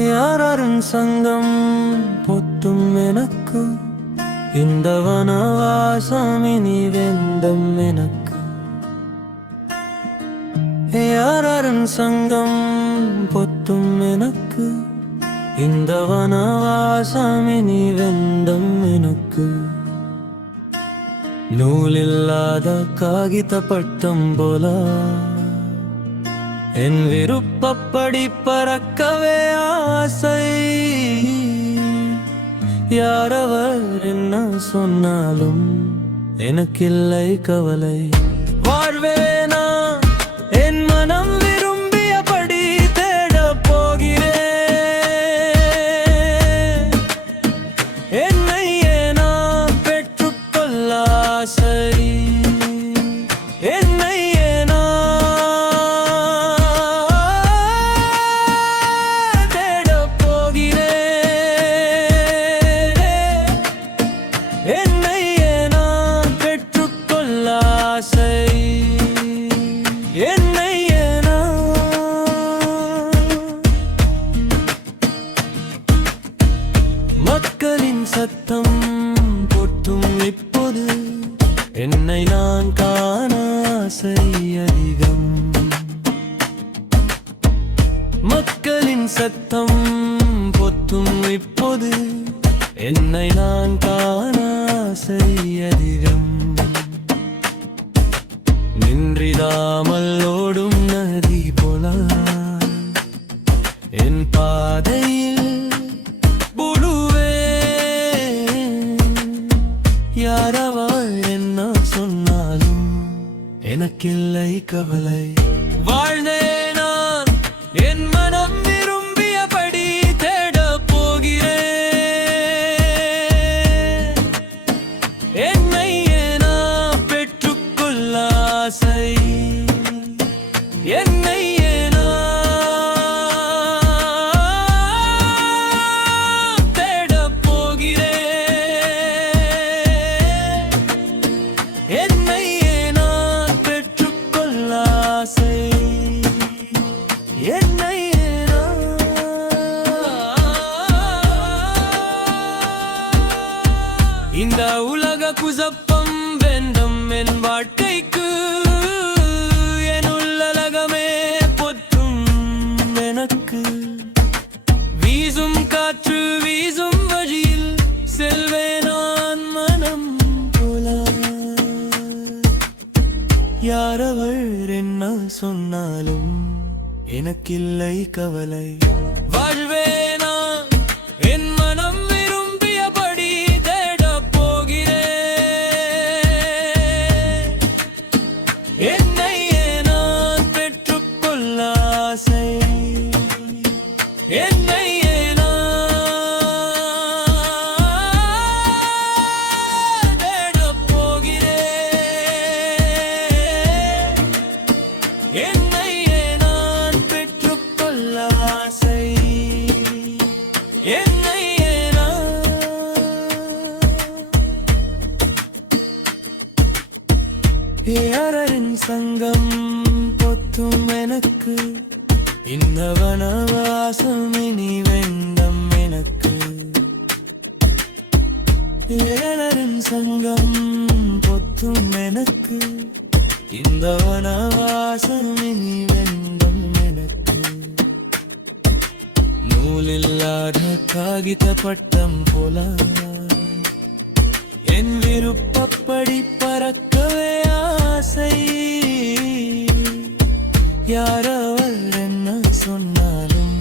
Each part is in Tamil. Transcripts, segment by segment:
யாரின் சங்கம் பொத்தும் எனக்கு இந்த வனவாசமினி வெந்தம் எனக்கு யாரின் சங்கம் பொத்தும் எனக்கு இந்த வனவாசமினி வெந்தம் எனக்கு நூலில்லாத காகித பட்டம் போல என் விருப்பப்படி பறக்கவே ஆசை யாரவர் என்ன சொன்னாலும் எனக்கில்லை கவலை வாழ்வேனா என் மனம் விரும்பியபடி தேடப் போகிறேன் என்னை ஏனா பெற்றுக்கொள்ள ஆசை என்னை ஏனா தேடப் போகிறேன் என்னை ஏனா பெற்றுக்கொள்ள ஆசை என்னை ஏனா மக்களின் சத்தம் பொட்டும் இப்போது என்னை நான் காண ஆசை அதிகம் மக்களின் சத்தம் பொத்தும் இப்போது என்னை நான் காண ஆசை அதிகம் நின்றிடாமல் ஓடும் நதி போல என் பாதையில் யாரவர் என்ன சொன்னாலும் எனக்கில்லை கவலை வாழ்ந்தேன் நான் என் மனம் விரும்பியபடி தேடப் போகிறேன் என்னை ஏனா பெற்றுக்கொள்ள ஆசை என்னை ஏனா தேடப் போகிறேன் என்னை ஏனா பெற்றுக்கொள்ள ஆசை என்னை ஏனா இந்த உலக குழப்பம் வெந்தம் என் வாழ்க்கைக்கு என் உள்ளலகமே பொத்தும் எனக்கு வீசும் காற்று வீசும் வழியில் செல்வேன் நான் மனம் போல யாரவர் என்ன சொன்னாலும் எனக்கில்லை கவலை வாழ்வேனா என் மனம் விரும்பியபடி தேடப் போகிறேன் என்னை ஏனா பெற்றுக்கொள்ள ஆசை என்னை ஏனா தேடப் போகிறேன் என்னை ஏனா பெற்றுக்கொள்ள ஆசை என்னை ஏனா யாரின் சங்கம் பொத்தும் எனக்கு இந்த வனவாசமினி வெந்தம் எனக்கு யாரின் சங்கம் பொத்தும் எனக்கு இந்த வனவாசமினி வெந்தம் எனக்கு நூலில்லாத காகித பட்டம் போல என் விருப்பப்படி பறக்கவே ஆசை யாரவர் என்ன சொன்னாலும்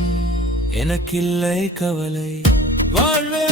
எனக்கில்லை கவலை வாழ்வே